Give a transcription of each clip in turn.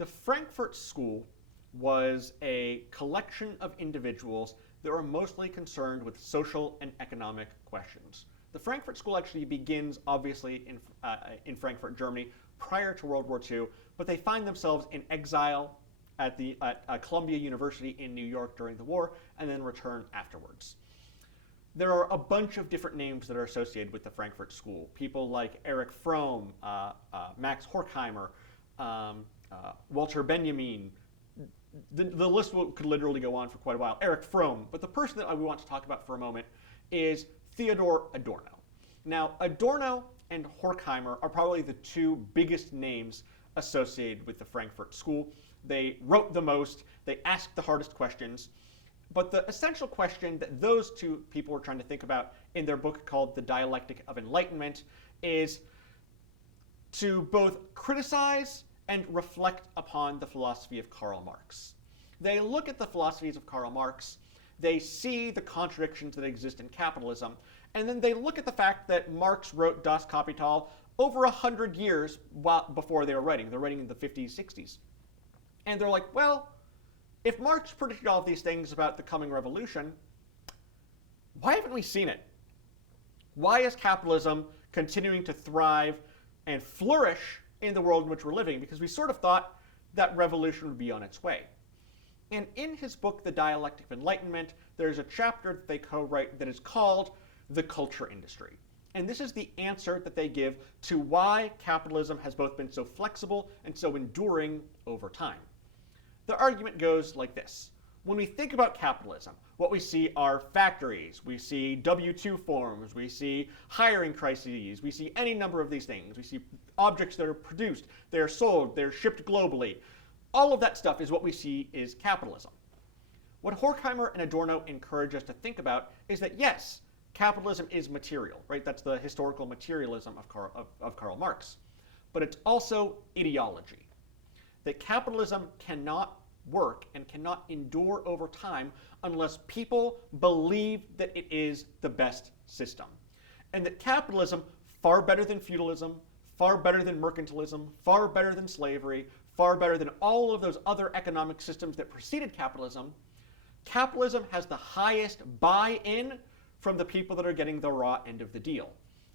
The Frankfurt School was a collection of individuals that were mostly concerned with social and economic questions. The Frankfurt School actually begins, obviously, in Frankfurt, Germany, prior to World War II, but they find themselves in exile at Columbia University in New York during the war, and then return afterwards. There are a bunch of different names that are associated with the Frankfurt School. People like Erich Fromm, Max Horkheimer, Walter Benjamin. The list could literally go on for quite a while. Erich Fromm. But the person that we want to talk about for a moment is Theodor Adorno. Now, Adorno and Horkheimer are probably the two biggest names associated with the Frankfurt School. They wrote the most, they asked the hardest questions, but the essential question that those two people were trying to think about in their book called The Dialectic of Enlightenment is to both criticize and reflect upon the philosophy of Karl Marx. They look at the philosophies of Karl Marx, they see the contradictions that exist in capitalism, and then they look at the fact that Marx wrote Das Kapital over 100 years before they were writing. They're writing in the 50s, 60s. And they're like, well, if Marx predicted all of these things about the coming revolution, why haven't we seen it? Why is capitalism continuing to thrive and flourish in the world in which we're living? Because we sort of thought that revolution would be on its way. And in his book, The Dialectic of Enlightenment, there's a chapter that they co-write that is called The Culture Industry. And this is the answer that they give to why capitalism has both been so flexible and so enduring over time. The argument goes like this. When we think about capitalism, what we see are factories, we see W-2 forms, we see hiring crises, we see any number of these things. We see objects that are produced, they're sold, they're shipped globally. All of that stuff is what we see is capitalism. What Horkheimer and Adorno encourage us to think about is that yes, capitalism is material, right? That's the historical materialism of Karl Marx. But it's also ideology. That capitalism cannot work and cannot endure over time unless people believe that it is the best system. And that capitalism, far better than feudalism, far better than mercantilism, far better than slavery, far better than all of those other economic systems that preceded capitalism, capitalism has the highest buy-in from the people that are getting the raw end of the deal.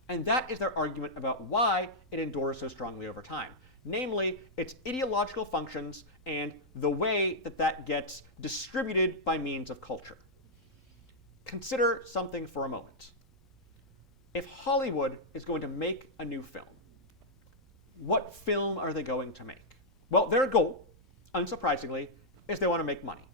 And that is their argument about why it endures so strongly over time. Namely, its ideological functions and the way that that gets distributed by means of culture. Consider something for a moment. If Hollywood is going to make a new film, what film are they going to make? Well, their goal, unsurprisingly, is they want to make money.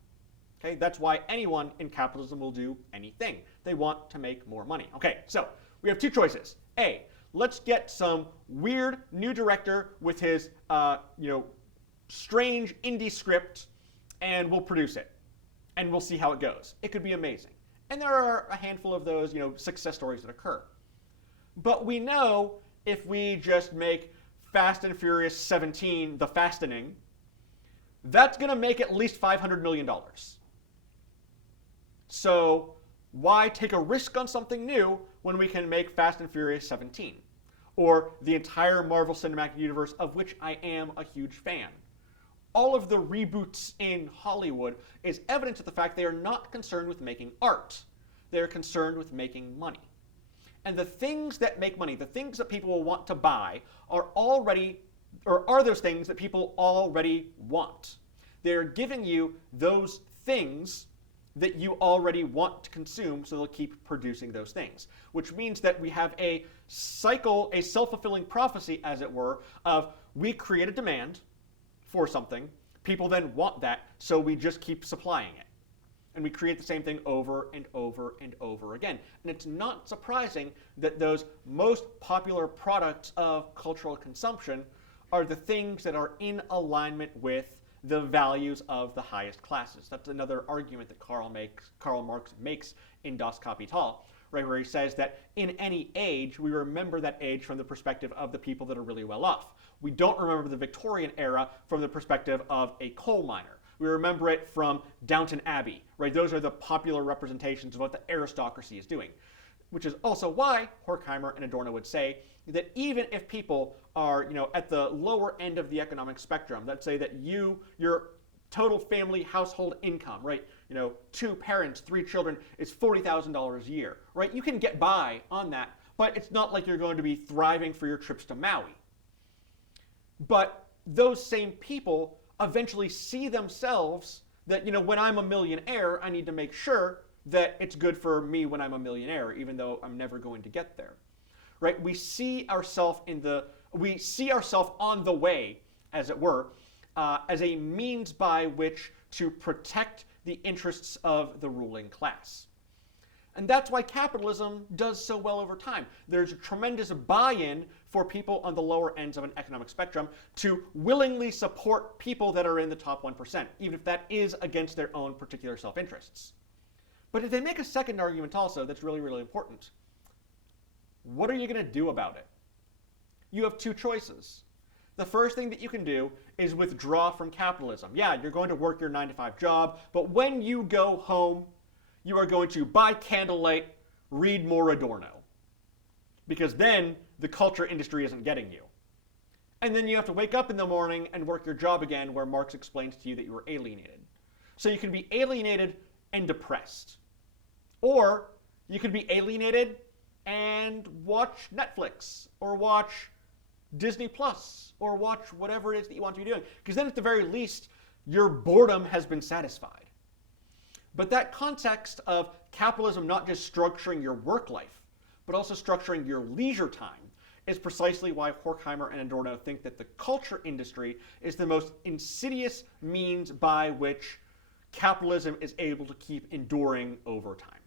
Okay, that's why anyone in capitalism will do anything. They want to make more money. Okay, so we have two choices. A, let's get some weird new director with his, strange indie script, and we'll produce it, and we'll see how it goes. It could be amazing. And there are a handful of those, success stories that occur. But we know if we just make Fast and Furious 17, The Fastening, that's going to make at least $500 million. So why take a risk on something new when we can make Fast and Furious 17? Or the entire Marvel Cinematic Universe, of which I am a huge fan. All of the reboots in Hollywood is evidence of the fact they are not concerned with making art. They are concerned with making money. And the things that make money, the things that people will want to buy, are those things that people already want. They're giving you those things that you already want to consume, so they'll keep producing those things. Which means that we have a cycle, a self-fulfilling prophecy, as it were, of we create a demand for something, people then want that, so we just keep supplying it. And we create the same thing over and over and over again. And it's not surprising that those most popular products of cultural consumption are the things that are in alignment with the values of the highest classes. That's another argument that Karl Marx makes in Das Kapital, right, where he says that in any age, we remember that age from the perspective of the people that are really well off. We don't remember the Victorian era from the perspective of a coal miner. We remember it from Downton Abbey, right? Those are the popular representations of what the aristocracy is doing. which is also why Horkheimer and Adorno would say that even if people are, at the lower end of the economic spectrum, let's say that your total family household income, right, 2 parents, 3 children is $40,000 a year, right? You can get by on that, but it's not like you're going to be thriving for your trips to Maui. But those same people eventually see themselves that, when I'm a millionaire, I need to make sure that it's good for me when I'm a millionaire, even though I'm never going to get there, right? We see ourselves on the way, as it were, as a means by which to protect the interests of the ruling class. And that's why capitalism does so well over time. There's a tremendous buy-in for people on the lower ends of an economic spectrum to willingly support people that are in the top 1%, even if that is against their own particular self-interests. But if they make a second argument also that's really, really important, what are you going to do about it? You have 2 choices. The first thing that you can do is withdraw from capitalism. Yeah, you're going to work your 9-to-5 job, but when you go home, you are going to, by candlelight, read more Adorno. Because then the culture industry isn't getting you. And then you have to wake up in the morning and work your job again where Marx explains to you that you were alienated. So you can be alienated and depressed. Or you could be alienated and watch Netflix or watch Disney Plus or watch whatever it is that you want to be doing. Because then at the very least, your boredom has been satisfied. But that context of capitalism not just structuring your work life, but also structuring your leisure time is precisely why Horkheimer and Adorno think that the culture industry is the most insidious means by which capitalism is able to keep enduring over time.